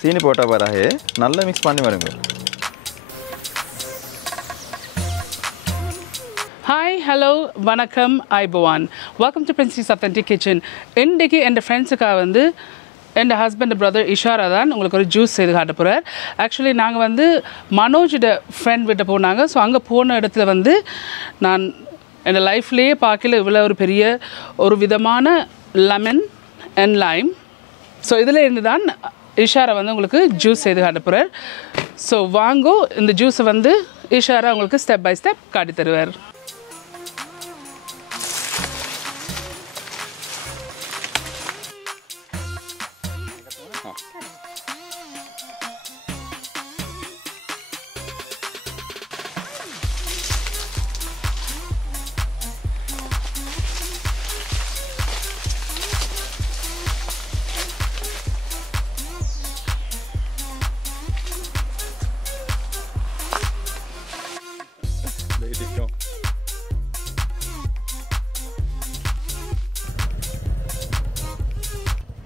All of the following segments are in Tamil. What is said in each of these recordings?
சீனி போட்ட பிறகு நல்லா மிக்ஸ் பண்ணி வருங்க. Hi, hello, vanakkam, aibovan. Welcome to Princess Authentic Kitchen. இன்றைக்கு என் ஃப்ரெண்ட்ஸுக்காக வந்து என் ஹஸ்பண்ட் பிரதர் இஷாரா தான் உங்களுக்கு ஒரு ஜூஸ் செய்து காட்ட போகிறார். ஆக்சுவலி நாங்கள் வந்து மனோஜோட ஃப்ரெண்ட் விட்டு போனாங்க. ஸோ அங்கே போன இடத்துல வந்து நான் என் லைஃப்லேயே பார்க்கல இவ்வளோ ஒரு பெரிய ஒரு விதமான லெமன் அண்ட் லைம். ஸோ இதில் இருந்து தான் இஷாரா வந்து உங்களுக்கு ஜூஸ் செய்து காட்ட போகிறார். ஸோ வாங்கோ, இந்த ஜூஸை வந்து இஷாரா உங்களுக்கு ஸ்டெப் பை ஸ்டெப் காட்டி தருவார்.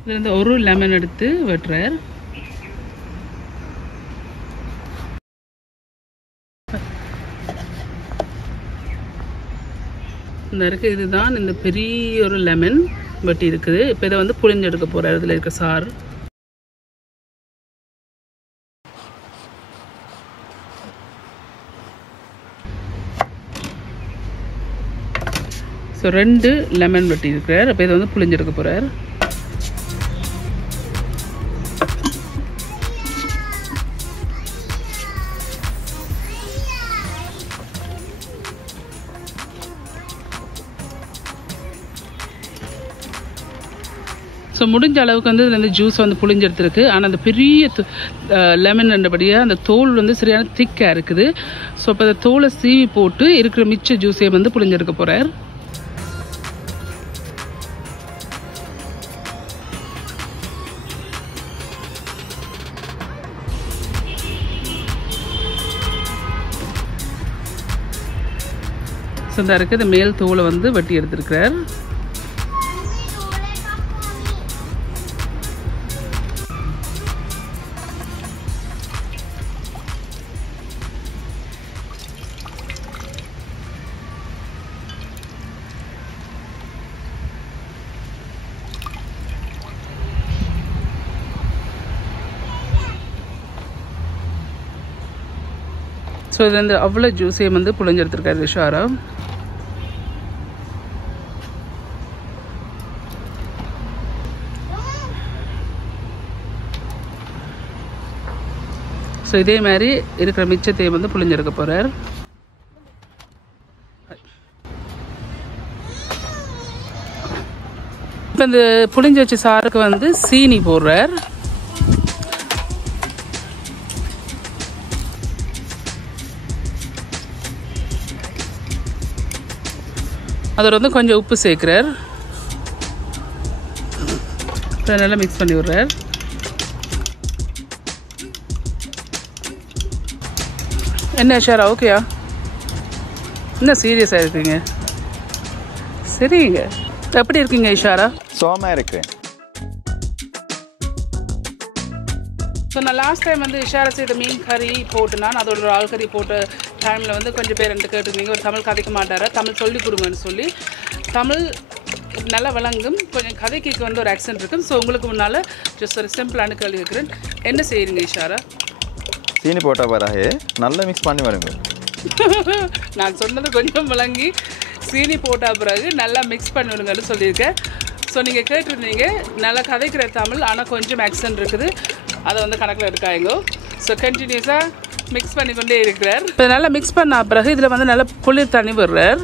இதுலேருந்து ஒரு லெமன் எடுத்து வெட்டுறார். இந்த இருக்குது, இதுதான் இந்த பெரிய ஒரு லெமன் வெட்டி இருக்குது. இப்போ இதை வந்து புளிஞ்சு எடுக்க போகிறார். இதில் இருக்க சாறு ஸோ 2 லெமன் வெட்டி இருக்கிறார். அப்போ இதை வந்து புளிஞ்சு எடுக்க போகிறார். ஸோ முடிஞ்ச அளவுக்கு வந்து இதில் வந்து ஜூஸ் வந்து புளிஞ்சு எடுத்துருக்கு. ஆனால் அந்த பெரிய லெமன் என்றபடியாக அந்த தோல் வந்து சரியான திக்காக இருக்குது. ஸோ இப்போ அந்த தோலை சீவி போட்டு இருக்கிற மிச்ச ஜூஸையை வந்து புளிஞ்செடுக்க போகிறார். ஸோ இந்த இருக்குது, இந்த மேல் தோலை வந்து வெட்டி எடுத்துருக்கிறார். ஸோ இது வந்து அவ்வளோ ஜூஸையும் வந்து புளிஞ்சு எடுத்துருக்காரு இஷாரா. ஸோ இதே மாதிரி இருக்கிற மிச்சத்தையும் வந்து புளிஞ்செடுக்க போகிறார். இப்போ இந்த புளிஞ்சு வச்ச சாருக்கு வந்து சீனி போடுறார். அதில் வந்து கொஞ்சம் உப்பு சேர்க்குறார். நல்லா மிக்ஸ் பண்ணி விடுறார். என்ன இஷாரா, ஓகேயா? என்ன சீரியஸாக இருக்கீங்க? சரிங்க, எப்படி இருக்கீங்க இஷாரா? சோமாக இருக்கிறேன். ஸோ நான் லாஸ்ட் டைம் வந்து இஷாரா செய்த மீன் கறி போட்டு நான் அதோட ஒரு ஆள் கறி போட்ட டைமில் வந்து கொஞ்சம் பேர் ரெண்டு கேட்டுருந்தீங்க, ஒரு தமிழ் கதைக்க மாட்டாரா, தமிழ் சொல்லி கொடுங்கன்னு சொல்லி. தமிழ் நல்லா விளங்கும், கொஞ்சம் கதைக்கு வந்து ஒரு ஆக்சென்ட் இருக்கும். ஸோ உங்களுக்கு முன்னால் ஜஸ்ட் ஒரு சிம்பிளான கேள்வி கேட்குறேன். என்ன செய்கிறீங்க இஷாரா? சீனி போட்ட பிறகு நல்லா மிக்ஸ் பண்ணி வருங்க. நான் சொன்னது கொஞ்சம் விளங்கி சீனி போட்ட பிறகு நல்லா மிக்ஸ் பண்ணி விடுங்கன்னு சொல்லியிருக்கேன். ஸோ நீங்கள் கேட்டிருந்தீங்க நல்லா கதைக்கிற தமிழ், ஆனால் கொஞ்சம் ஆக்சென்ட் இருக்குது, அதை வந்து கணக்கில் எடுக்காங்க. ஸோ கண்டினியூஸாக மிக்ஸ் பண்ணி கொண்டே இருக்கிறார். இப்போ நல்லா மிக்ஸ் பண்ண பிறகு இதில் வந்து நல்லா குளிர் தண்ணி விடுறார்.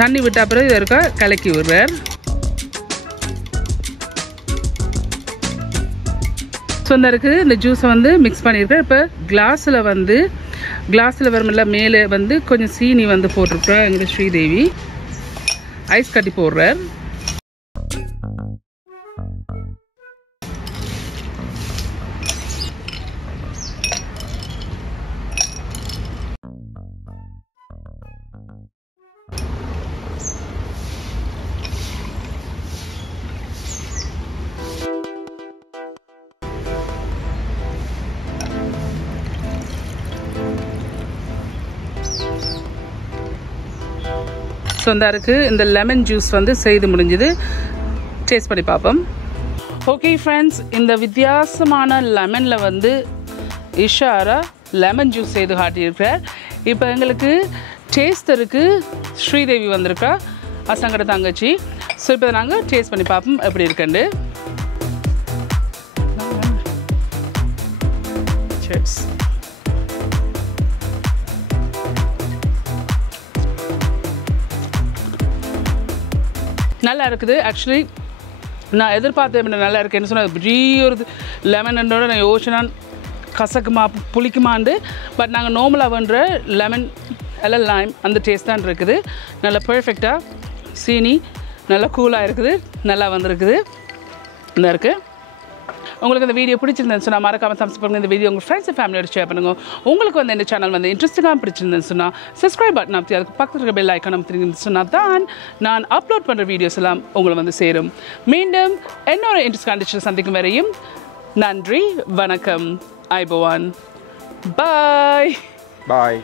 தண்ணி விட்ட பிறகு இதை இருக்க கலக்கி விடுறார். ஸோ இந்த இருக்குது, இந்த ஜூஸை வந்து மிக்ஸ் பண்ணியிருக்கேன். இப்போ கிளாஸில் வருமில்ல, மேலே வந்து கொஞ்சம் சீனி வந்து போட்டிருக்கேன். எங்கள் ஸ்ரீதேவி ஐஸ் கட்டி போடுறார். ஸோ இந்த இருக்குது இந்த லெமன் ஜூஸ் வந்து செய்து முடிஞ்சுது. டேஸ்ட் பண்ணி பார்ப்போம். ஓகே ஃப்ரெண்ட்ஸ், இந்த வித்தியாசமான லெமனில் வந்து இஷாரா லெமன் ஜூஸ் செய்து காட்டியிருக்கிறார். இப்போ எங்களுக்கு டேஸ்டருக்கு ஸ்ரீதேவி வந்திருக்கா, அசங்கட தங்கச்சி. ஸோ இப்போ நாங்கள் டேஸ்ட் பண்ணி பார்ப்போம் எப்படி இருக்குண்டு. Cheers. நல்லா இருக்குது. ஆக்சுவலி நான் எதிர்பார்த்தேன் நல்லா இருக்குன்னு சொன்னால் பெரிய ஒரு லெமனோட நான் யோசிச்சேன்னா கசக்குமா புளிக்குமாண்டு. பட் நாங்கள் நார்மலாக பண்ணுற லெமன் எல்லாம் லைம் அந்த டேஸ்ட் தான் இருக்குது. நல்லா பர்ஃபெக்டாக சீனி நல்லா கூலாக இருக்குது, நல்லா வந்திருக்குது. இந்த இருக்குது. உங்களுக்கு இந்த வீடியோ பிடிச்சிருந்தேன்னு சொன்னால் மறக்காமல் தம்ஸ் பண்ணுங்கள். இந்த வீடியோ உங்கள் ஃப்ரெண்ட்ஸ் அண்ட் ஃபேமிலியோட ஷேர் பண்ணுங்கள். உங்களுக்கு வந்து இந்த சேனல் வந்து இன்ட்ரெஸ்டிங்காக பிடிச்சிருந்தேன்னு சொன்னால் சப்ஸ்கிரைப் பட்டன் அமைத்து அதுக்கு பக்கத்தில் இருக்க பெல் ஐக்கான் அமைத்திருங்கன்னு சொன்னால் தான் நான் அப்லோட் பண்ணுற வீடியோஸ் எல்லாம் உங்களை வந்து சேரும். மீண்டும் என்னோட இன்ட்ரெஸ்ட் கண்டிஷன் சந்திக்கும் வரையும் நன்றி, வணக்கம், ஐபவான், பாய். பாய்.